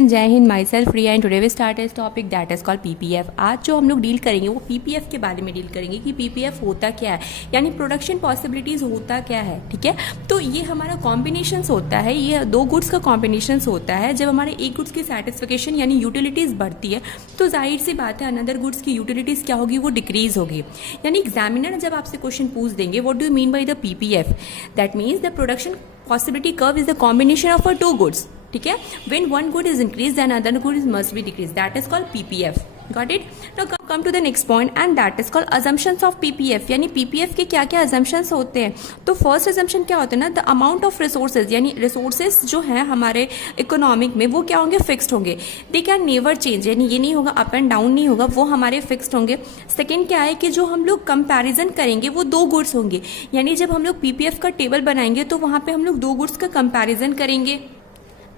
Everyone, जय हिंद। Myself Riya and today we start is topic that is called PPF. आज जो हम लोग डील करेंगे वो पीपीएफ के बारे में डील करेंगे कि पीपीएफ होता क्या है, यानी प्रोडक्शन पॉसिबिलिटीज होता क्या है। ठीक है, तो ये हमारा कॉम्बिनेशंस होता है, ये दो गुड्स का कॉम्बिनेशंस होता है। जब हमारे एक गुड्स की सेटिस्फिकेशन यानी यूटिलिटीज बढ़ती है तो जाहिर सी बात है अनदर गुड्स की यूटिलिटीज क्या होगी, वो डिक्रीज होगी। यानी एग्जामिनर जब आपसे क्वेश्चन पूछ देंगे what do you mean by the PPF, that means the production possibility curve is the combination of two goods. ठीक है, when one good is increased then other good must be decreased, that is called PPF. Got it? Now come to the next point and that is called assumptions of PPF. यानी PPF के क्या क्या assumptions होते हैं। तो first assumption क्या होता है ना, the amount of resources, यानी resources जो हैं हमारे इकोनॉमिक में वो क्या होंगे, फिक्स्ड होंगे। they can never change, यानी ये नहीं होगा अप एंड डाउन नहीं होगा, वो हमारे फिक्स्ड होंगे। सेकेंड क्या है कि जो हम लोग कंपैरिजन करेंगे वो दो गुड्स होंगे, यानी जब हम लोग PPF का टेबल बनाएंगे तो वहां पे हम लोग दो गुड्स का कंपैरिजन करेंगे।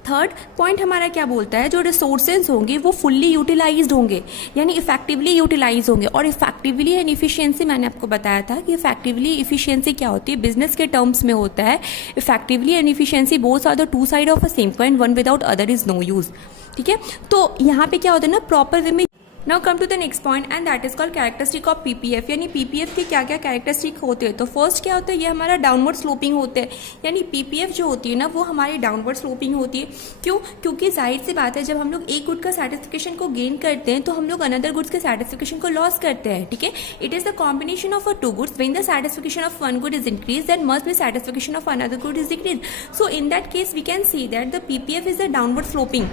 थर्ड पॉइंट हमारा क्या बोलता है, जो रिसोर्सेज होंगे वो फुल्ली यूटिलाइज्ड होंगे, यानी इफेक्टिवली यूटिलाइज होंगे। और इफेक्टिवली एंड इफिशियंसी मैंने आपको बताया था कि इफेक्टिवली इफिशियंसी क्या होती है, बिजनेस के टर्म्स में होता है effectively and efficiency both are the two side of a same coin, one without other is no use. ठीक है, तो यहाँ पे क्या होता है ना, प्रॉपर वे में। Now come to the next point and that is called characteristic of PPF, यानी पीपीएफ के क्या क्या कैरेक्टरिस्टिक होते हैं। तो फर्स्ट क्या होता है, ये हमारा डाउनवर्ड स्लोपिंग होता है, यानी पीपीएफ जो होती है ना वो हमारी डाउनवर्ड स्लोपिंग होती है। क्यों? क्योंकि जाहिर सी बात है जब हम लोग एक गुड का सेटिस्फिकेशन को गेन करते हैं तो हम लोग अनदर गुड्स के सेटिस्फिकेशन को लॉस करते हैं। ठीक है, it is the combination of two goods, when the satisfaction of one good is increase then must be satisfaction of another good is decrease. So in that case we can see that the PPF is the downward sloping.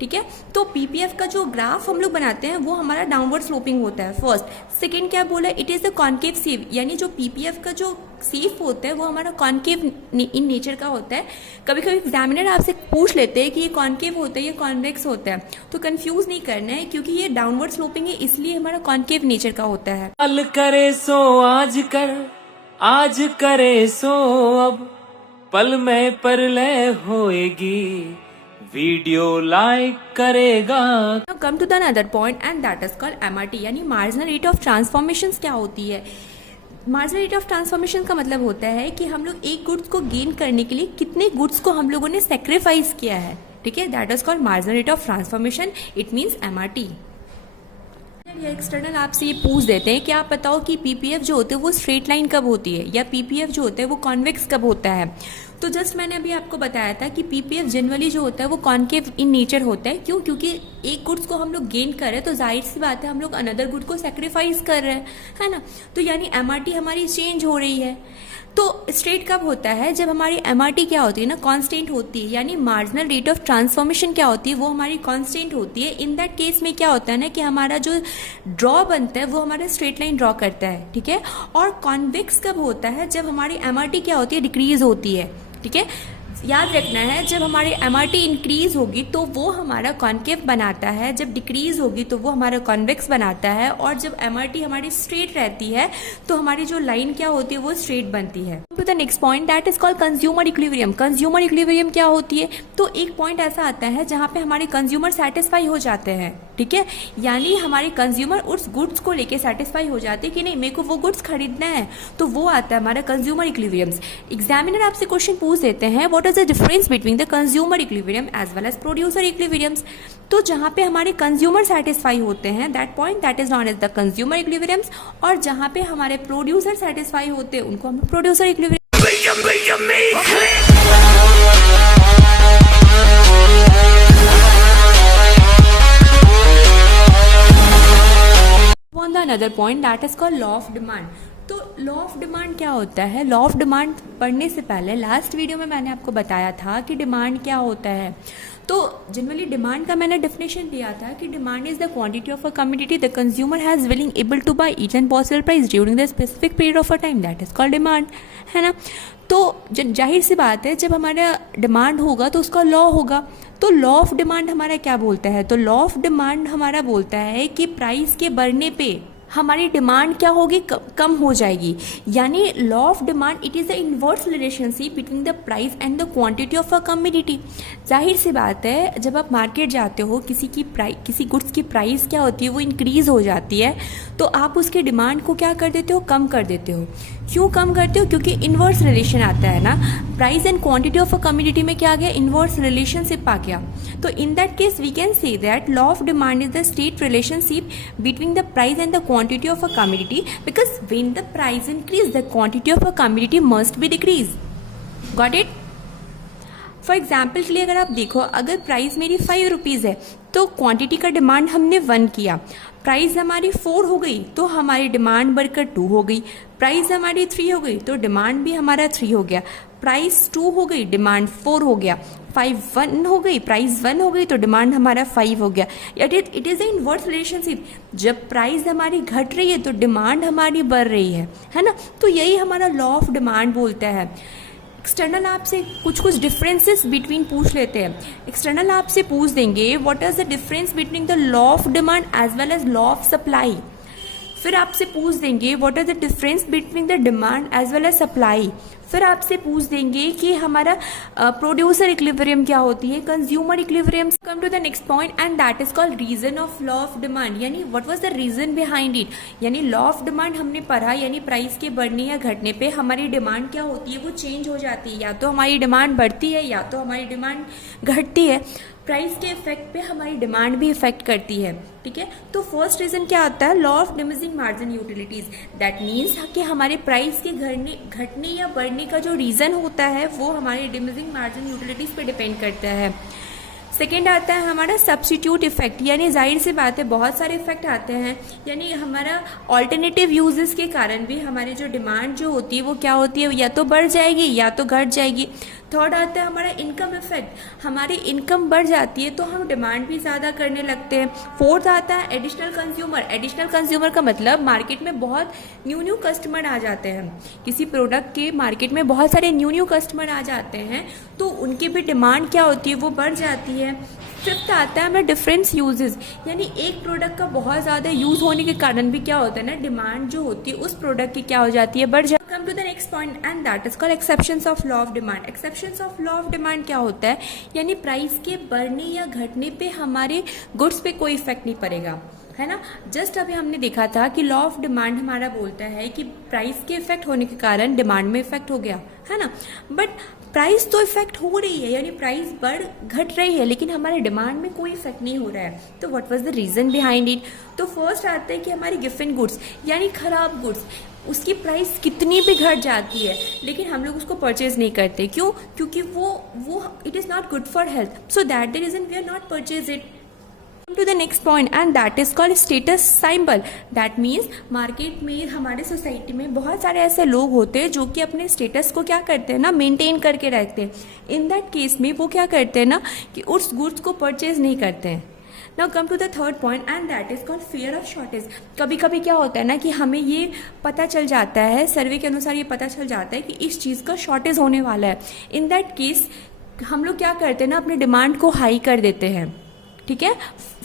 ठीक है, तो PPF का जो graph हम लोग बनाते हैं वो हमारा डाउनवर्ड स्लोपिंग होता है फर्स्ट। सेकंड क्या बोला, इट इज द कॉन्केव सीव, यानी जो पीपीएफ का जो सीव होता है वो हमारा कॉन्केव इन नेचर का होता है। कभी कभी एग्जामिनर आपसे पूछ लेते हैं कि ये कॉन्केव होता है ये कॉन्वेक्स होता है, तो कंफ्यूज नहीं करना है क्योंकि ये डाउनवर्ड स्लोपिंग है इसलिए हमारा कॉन्केव नेचर का होता है। कल करे सो आज कर, आज करे सो अब, पल में परलय होएगी, वीडियो लाइक करेगा। Come to the another point and that is called MRT, यानी मार्जिनल रेट ऑफ ट्रांसफॉर्मेशन क्या होती है। मार्जिनल रेट ऑफ ट्रांसफॉर्मेशन का मतलब होता है कि हम लोग एक गुड्स को गेन करने के लिए कितने गुड्स को हम लोगों ने सेक्रीफाइस किया है। ठीक है, that is called marginal rate of transformation, it means MRT. या एक्सटर्नल आपसे ये पूछ देते हैं कि आप बताओ कि पीपीएफ जो होते हैं वो स्ट्रेट लाइन कब होती है या पीपीएफ जो होता है वो कॉन्वेक्स कब होता है। तो जस्ट मैंने अभी आपको बताया था कि पीपीएफ जनरली जो होता है वो कॉन्केव इन नेचर होता है। क्यों? क्योंकि एक गुड्स को हम लोग गेन कर रहे हैं तो जाहिर सी बात है हम लोग अनदर गुड को सेक्रीफाइस कर रहे हैं, है ना। तो यानी एमआरटी हमारी चेंज हो रही है। तो स्ट्रेट कब होता है, जब हमारी एमआरटी क्या होती है ना, कांस्टेंट होती है, यानी मार्जिनल रेट ऑफ ट्रांसफॉर्मेशन क्या होती है वो हमारी कांस्टेंट होती है। इन दैट केस में क्या होता है ना कि हमारा जो ड्रॉ बनता है वो हमारा स्ट्रेट लाइन ड्रॉ करता है। ठीक है, और कॉन्वेक्स कब होता है, जब हमारी एमआरटी क्या होती है, डिक्रीज होती है। ठीक है, याद रखना है जब हमारी एमआरटी इंक्रीज होगी तो वो हमारा कॉन्केव बनाता है, जब डिक्रीज होगी तो वो हमारा कॉन्वेक्स बनाता है, और जब एमआरटी हमारी स्ट्रेट रहती है तो हमारी जो लाइन क्या होती है वो स्ट्रेट बनती है। To the next point that is called consumer equilibrium. Consumer equilibrium क्या होती है, तो एक पॉइंट ऐसा आता है जहां पे हमारे कंज्यूमर सेटिस्फाई हो जाते हैं। ठीक है, यानी हमारे कंज्यूमर उस गुड्स को लेके सेटिस्फाई हो जाते हैं कि नहीं मेरे को वो गुड्स खरीदना है, तो वो आता है हमारा कंज्यूमर इक्विलिब्रियम्स। एग्जामिनर आपसे क्वेश्चन पूछ देते हैं what is the difference between the consumer equilibrium as well as producer equilibriums. तो जहां पे हमारे कंज्यूमर सेटिस्फाई होते हैं that point that is known as the consumer equilibriums, और जहां पे हमारे प्रोड्यूसर सेटिस्फाई होते हैं उनको हम producer equilibrium. Another point that is called law of demand. तो लॉ ऑफ डिमांड क्या होता है, लॉ ऑफ डिमांड पढ़ने से पहले लास्ट वीडियो में मैंने आपको बताया था कि डिमांड क्या होता है। तो जनरली डिमांड का मैंने डेफिनेशन दिया था कि demand is the quantity of a commodity the consumer has willing able to buy each and possible price during the specific period of a time, that is called demand, है ना। तो जाहिर सी बात है जब हमारा डिमांड होगा तो उसका लॉ होगा। तो लॉ ऑफ डिमांड हमारा क्या बोलता है, तो लॉ ऑफ डिमांड हमारा बोलता है कि प्राइस के बढ़ने पे हमारी डिमांड क्या होगी, कम हो जाएगी। यानी law of demand it is the inverse relationship between the price and the quantity of a commodity. जाहिर सी बात है जब आप मार्केट जाते हो किसी गुड्स की प्राइस क्या होती है वो इंक्रीज हो जाती है तो आप उसके डिमांड को क्या कर देते हो, कम कर देते हो। क्यों कम करते हो? क्योंकि इन्वर्स रिलेशन आता है ना, price and quantity of a community में क्या आ गया? इन्वर्स रिलेशनशिप आ गया। तो in that case we can say that law of demand is the state relationship between the price and the quantity of a community, because when the price increase the quantity of a community must be decrease. Got it? For example के लिए अगर आप देखो, अगर price मेरी 5 rupees है तो quantity का डिमांड हमने 1 किया, प्राइस हमारी 4 हो गई तो हमारी डिमांड बढ़कर 2 हो गई, प्राइस हमारी 3 हो गई तो डिमांड भी हमारा 3 हो गया, प्राइस 2 हो गई डिमांड 4 हो गया, 1 हो गई प्राइस 1 हो गई तो डिमांड हमारा 5 हो गया। It is A inverse relationship. जब प्राइस हमारी घट रही है तो डिमांड हमारी बढ़ रही है ना। तो यही हमारा लॉ ऑफ डिमांड बोलता है। एक्सटर्नल आपसे कुछ डिफरेंसेस बिटवीन पूछ लेते हैं। एक्सटर्नल आपसे पूछ देंगे what is the difference between the law of demand as well as law of supply. फिर आपसे पूछ देंगे what is the difference between the demand as well as supply. फिर आपसे पूछ देंगे कि हमारा प्रोड्यूसर इक्विलिब्रियम क्या होती है, consumer equilibrium. Come to the next point and that is called reason of law of demand, यानी what was the reason behind it. यानी लॉ ऑफ डिमांड हमने पढ़ा, यानी प्राइस के बढ़ने या घटने पे हमारी डिमांड क्या होती है, वो चेंज हो जाती है, या तो हमारी डिमांड बढ़ती है या तो हमारी डिमांड घटती है। प्राइस के इफेक्ट पे हमारी डिमांड भी इफेक्ट करती है, ठीक है। तो फर्स्ट रीजन क्या आता है, law of diminishing margin utilities. That means कि हमारे प्राइस के घटने या बढ़ने का जो रीजन होता है वो हमारे डिमिनिशिंग मार्जिन यूटिलिटीज पे डिपेंड करता है। सेकेंड आता है हमारा सब्स्टिट्यूट इफेक्ट, यानी जाहिर सी बात है बहुत सारे इफेक्ट आते हैं, यानी हमारा ऑल्टरनेटिव यूजेस के कारण भी हमारी जो डिमांड जो होती है वो क्या होती है, या तो बढ़ जाएगी या तो घट जाएगी। थर्ड आता है हमारा इनकम इफेक्ट, हमारी इनकम बढ़ जाती है तो हम डिमांड भी ज़्यादा करने लगते हैं। फोर्थ आता है एडिशनल कंज्यूमर। एडिशनल कंज्यूमर का मतलब मार्केट में बहुत न्यू कस्टमर आ जाते हैं, किसी प्रोडक्ट के मार्केट में बहुत सारे न्यू कस्टमर आ जाते हैं तो उनकी भी डिमांड क्या होती है, वो बढ़ जाती है। फिफ्थ आता है हमारा डिफरेंस यूजेस, यानी एक प्रोडक्ट का बहुत ज़्यादा यूज़ होने के कारण भी क्या होता है ना, डिमांड जो होती है उस प्रोडक्ट की क्या हो जाती है, बढ़ जाती है। Come to the next point and that is called exceptions of law of demand. Exceptions of law of demand क्या होता है, यानी प्राइस के बढ़ने या घटने पे हमारे गुड्स पे कोई इफेक्ट नहीं पड़ेगा, है ना। जस्ट अभी हमने देखा था कि लॉ ऑफ डिमांड हमारा बोलता है कि प्राइस के इफेक्ट होने के कारण डिमांड में इफेक्ट हो गया, है ना, बट प्राइस तो इफेक्ट हो रही है, यानी प्राइस बढ़ घट रही है, लेकिन हमारे डिमांड में कोई इफेक्ट नहीं हो रहा है। तो what was the reason behind it. तो फर्स्ट आता है कि हमारी गिफन गुड्स, यानी खराब गुड्स, उसकी प्राइस कितनी भी घट जाती है लेकिन हम लोग उसको परचेज नहीं करते। क्यों? क्योंकि वो it is not good for health, so that the reason we are not purchase it. To the next point and that is called status symbol. That means market में हमारे सोसाइटी में बहुत सारे ऐसे लोग होते हैं जो कि अपने स्टेटस को क्या करते हैं ना, मेंटेन करके रखते हैं। इन दैट केस में वो क्या करते हैं ना कि उस गुड्स को परचेज नहीं करते हैं। Now come to the third point and that is called fear of shortage. कभी कभी क्या होता है ना कि हमें ये पता चल जाता है, सर्वे के अनुसार ये पता चल जाता है कि इस चीज़ का शॉर्टेज होने वाला है। इन दैट केस हम लोग क्या करते हैं ना, अपने डिमांड को हाई कर देते हैं, ठीक है।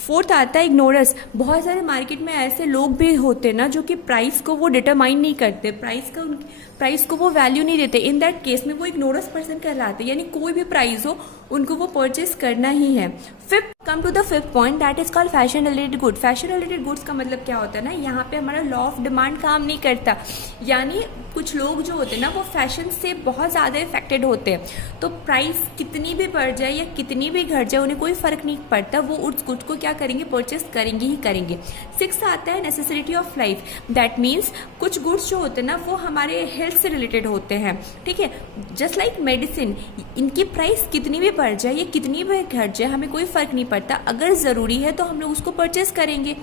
फोर्थ आता है इग्नोरेंस। बहुत सारे मार्केट में ऐसे लोग भी होते हैं ना जो कि प्राइस को वो डिटरमाइन नहीं करते, प्राइस को वो वैल्यू नहीं देते। इन दैट केस में वो इग्नोरेंस पर्सन कहलाते हैं, यानी कोई भी प्राइस हो उनको वो परचेज करना ही है। Fifth, come to the fifth point that is called fashion related good. Fashion related goods का मतलब क्या होता है ना, यहाँ पे हमारा लॉ ऑफ डिमांड काम नहीं करता, यानी कुछ लोग जो होते हैं ना वो फैशन से बहुत ज़्यादा इफेक्टेड होते हैं, तो प्राइस कितनी भी बढ़ जाए या कितनी भी घट जाए उन्हें कोई फर्क नहीं पड़ता, वो उस गुड्स को क्या करेंगे, परचेज करेंगे ही करेंगे। सिक्स आता है necessity of life. That means कुछ गुड्स जो होते हैं ना वो हमारे हेल्थ से रिलेटेड होते हैं, ठीक है। जस्ट लाइक मेडिसिन, इनकी प्राइस कितनी भी बढ़ जाए या कितनी भी घट जाए हमें कोई फर्क नहीं पड़ता, अगर ज़रूरी है तो हम लोग उसको परचेज करेंगे।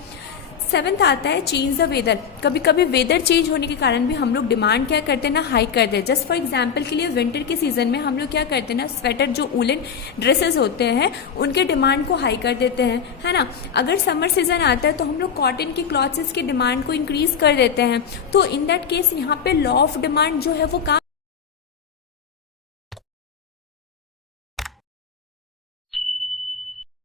सेवन्थ आता है चेंज द वेदर। कभी कभी वेदर चेंज होने के कारण भी हम लोग डिमांड क्या करते हैं ना, हाई कर दे। जस्ट फॉर एग्जांपल के लिए विंटर के सीजन में हम लोग क्या करते हैं ना, स्वेटर जो वूलन ड्रेसेस होते हैं उनके डिमांड को हाई कर देते हैं, है ना। अगर समर सीजन आता है तो हम लोग कॉटन के क्लॉथ्स की डिमांड को इंक्रीज कर देते हैं। तो इन दैट केस यहाँ पे लॉ ऑफ डिमांड जो है वो काम